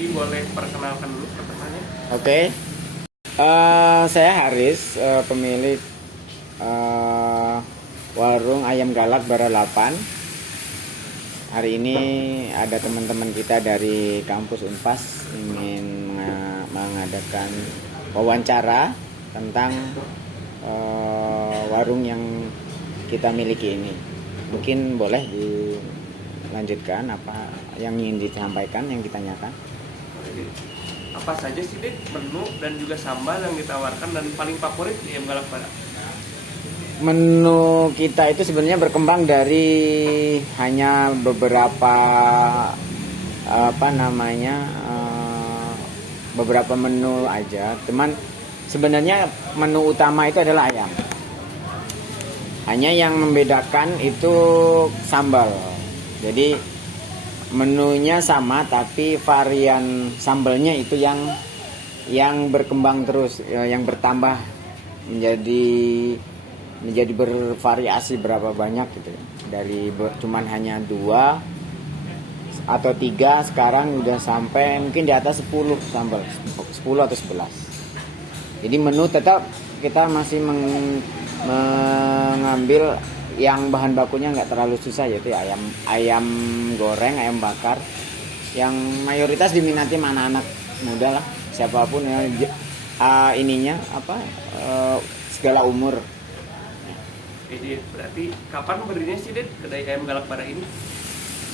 Jadi boleh perkenalkan dulu pertanyaannya. Oke. Saya Haris, pemilik warung ayam galak Bara 8. Hari ini ada teman-teman kita dari kampus Unpas ingin mengadakan wawancara tentang warung yang kita miliki ini. Mungkin boleh dilanjutkan apa yang ingin disampaikan, yang ditanyakan. Jadi, apa saja sih Dek menu dan juga sambal yang ditawarkan dan paling favorit di ayam galak Bara? Menu kita itu sebenarnya berkembang dari hanya beberapa beberapa menu aja. Teman, sebenarnya menu utama itu adalah ayam. Hanya yang membedakan itu sambal. Jadi menunya sama tapi varian sambalnya itu yang berkembang terus, yang bertambah menjadi bervariasi berapa banyak gitu. Dari cuman hanya 2 atau 3, sekarang udah sampai mungkin di atas 10 sambal, 10 atau 11. Jadi menu tetap kita masih mengambil yang bahan bakunya nggak terlalu susah, yaitu ayam goreng, ayam bakar, yang mayoritas diminati anak-anak muda lah, siapapun ya, segala umur. Jadi berarti kapan berdirinya sih Dek kedai ayam galak Bara ini?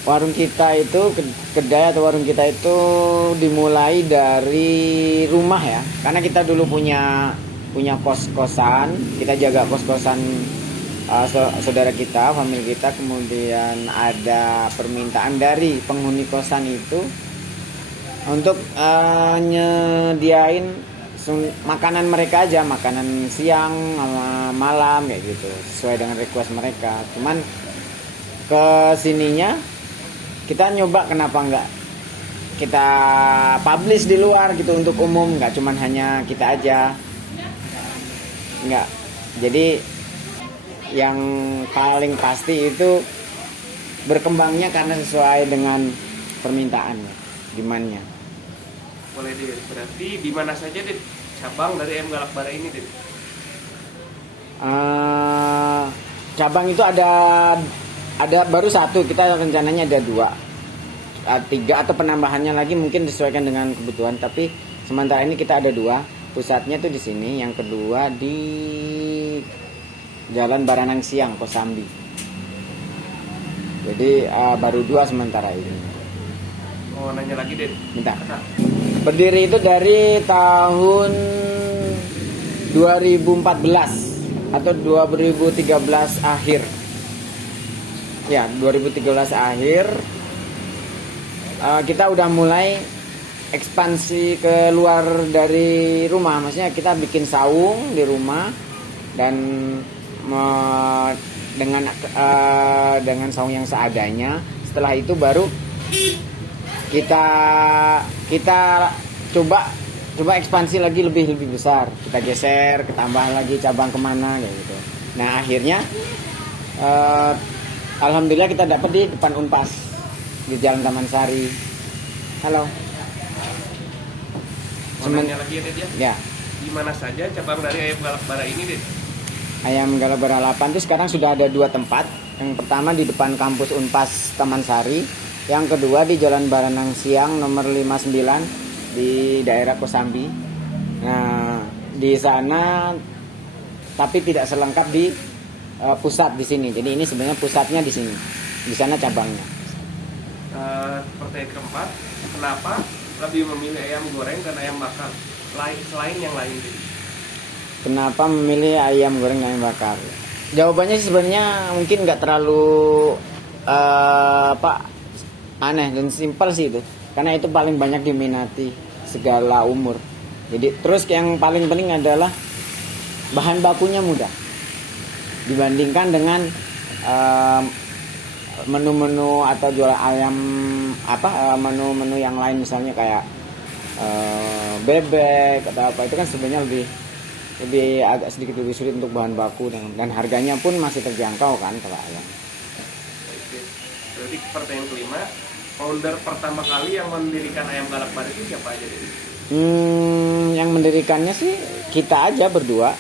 Warung kita itu, kedai atau warung kita itu dimulai dari rumah ya, karena kita dulu punya kos-kosan, kita jaga kos-kosan saudara kita, famili kita. Kemudian ada permintaan dari penghuni kosan itu untuk nyediain makanan mereka aja, makanan siang sama malam kayak gitu, sesuai dengan request mereka. Cuman kesininya kita nyoba kenapa nggak kita publish di luar gitu untuk umum, nggak cuman hanya kita aja, nggak. Jadi yang paling pasti itu berkembangnya karena sesuai dengan permintaannya, demand-nya. Boleh Dek, berarti di mana saja Dek cabang dari ayam galak Bara ini Dek? Cabang itu ada baru 1, kita rencananya ada 2, 3 atau penambahannya lagi mungkin disesuaikan dengan kebutuhan. Tapi sementara ini kita ada 2, pusatnya tuh di sini, yang kedua di Jalan Baranang Siang, Kosambi. Jadi baru 2 sementara ini. Oh, nanya lagi Dek. Minta. Berdiri itu dari tahun 2014 atau 2013 akhir. Ya, 2013 akhir kita udah mulai ekspansi ke luar dari rumah. Maksudnya kita bikin saung di rumah dan dengan saung yang seadanya. Setelah itu baru kita coba ekspansi lagi lebih besar. Kita geser, ketambah lagi cabang kemana kayak gitu. Nah, akhirnya alhamdulillah kita dapat di depan Unpas di Jalan Taman Sari. Halo. Nanya lagi ya Dek ya. Ya. Di mana saja cabang dari ayam galak Bara ini Dek? Ayam galak Bara 8 itu sekarang sudah ada 2 tempat. Yang pertama di depan kampus Unpas Taman Sari, yang kedua di Jalan Baranang Siang nomor 59 di daerah Kosambi. Nah, di sana tapi tidak selengkap di pusat di sini. Jadi ini sebenarnya pusatnya di sini. Di sana cabangnya. Pertanyaan keempat, kenapa lebih memilih ayam goreng dan ayam bakar selain yang lain Dek? Kenapa memilih ayam goreng dan ayam bakar? Jawabannya sih sebenarnya mungkin nggak terlalu aneh dan simpel sih itu. Karena itu paling banyak diminati segala umur. Jadi terus yang paling penting adalah bahan bakunya mudah dibandingkan dengan menu-menu atau jual ayam menu-menu yang lain, misalnya kayak bebek atau apa, itu kan sebenarnya lebih agak sedikit lebih sulit untuk bahan baku dan harganya pun masih terjangkau kan kalau ayam. Oke. Berarti pertanyaan kelima, founder pertama kali yang mendirikan Ayam Galak Bar itu siapa aja Dek? Yang mendirikannya sih kita aja berdua,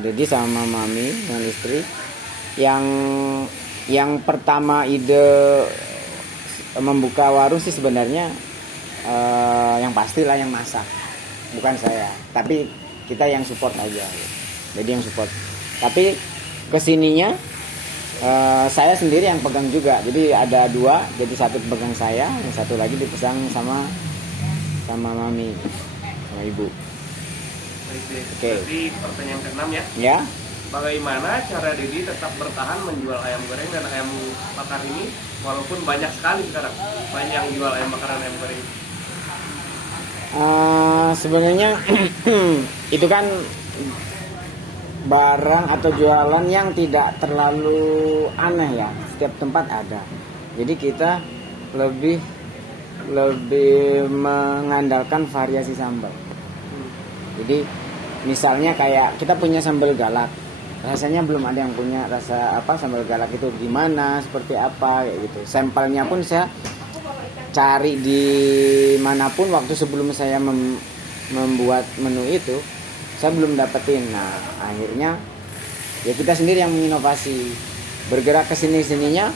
jadi sama mami dengan istri. Yang pertama ide membuka warung sih sebenarnya yang pastilah yang masak, bukan saya, tapi kita yang support aja. Jadi yang support. Tapi kesininya saya sendiri yang pegang juga. Jadi ada dua, jadi satu pegang saya, yang satu lagi dipegang sama mami, sama ibu. Oke. Jadi pertanyaan ke-6 ya. Ya. Bagaimana cara Dedi tetap bertahan menjual ayam goreng dan ayam bakar ini walaupun banyak sekali sekarang banyak yang jual ayam bakar dan ayam goreng? Sebenarnya itu kan barang atau jualan yang tidak terlalu aneh ya, setiap tempat ada. Jadi kita lebih mengandalkan variasi sambal. Jadi misalnya kayak kita punya sambal galak, rasanya belum ada yang punya rasa sambal galak itu gimana, seperti apa kayak gitu. Sampelnya pun saya cari di manapun waktu sebelum saya membuat menu itu, saya belum dapetin. Nah akhirnya ya kita sendiri yang menginovasi, bergerak ke sininya.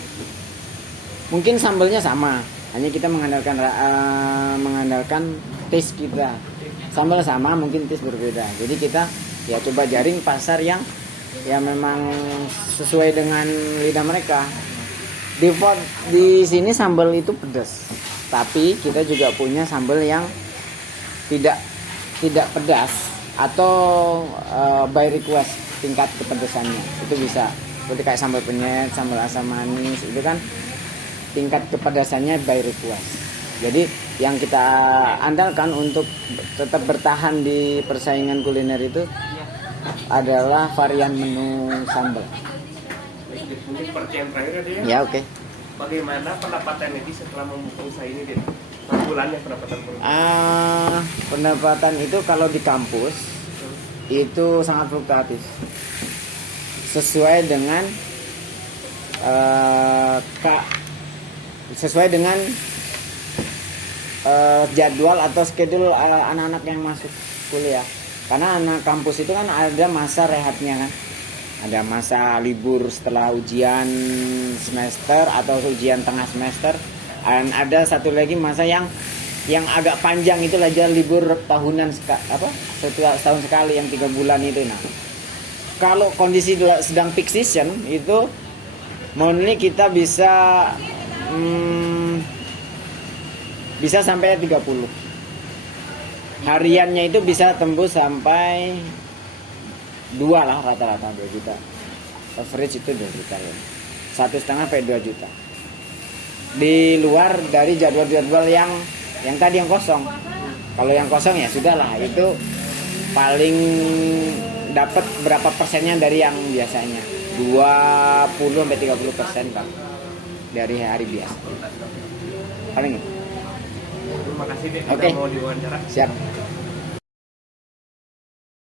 Mungkin sambalnya sama, hanya kita mengandalkan taste kita. Sambal sama, mungkin taste berbeda. Jadi kita ya coba jaring pasar yang memang sesuai dengan lidah mereka. Default di sini sambal itu pedas, tapi kita juga punya sambal yang tidak pedas atau by request tingkat kepedasannya. Itu bisa seperti kayak sambal penyet, sambal asam manis, itu kan tingkat kepedasannya by request. Jadi yang kita andalkan untuk tetap bertahan di persaingan kuliner itu adalah varian menu sambal. Mungkin pertanyaan terakhir aja ya. Ya oke. Bagaimana pendapatan Dedi setelah membuka usaha ini Dedi? Per bulannya pendapatan bulan? Pendapatan itu kalau di kampus itu sangat fluktuatif. Sesuai dengan jadwal atau schedule anak-anak yang masuk kuliah. Karena anak kampus itu kan ada masa rehatnya kan. Ada masa libur setelah ujian semester atau ujian tengah semester. Dan ada satu lagi masa yang agak panjang, itu aja libur tahunan setahun sekali yang 3 bulan itu. Nah, kalau kondisi sedang peak season itu monthly kita bisa sampai 30. Hariannya itu bisa tembus sampai 2 lah, rata-rata 2 juta. Average itu 2 juta ya. 1,5 sampai 2 juta. Di luar dari jadwal-jadwal yang tadi yang kosong. Kalau yang kosong ya sudahlah, itu paling dapat berapa persennya dari yang biasanya. 20 sampai 30% Bang. Dari hari biasa. Paling itu. Terima kasih Dek, Oke. mau diwawancara. Siap.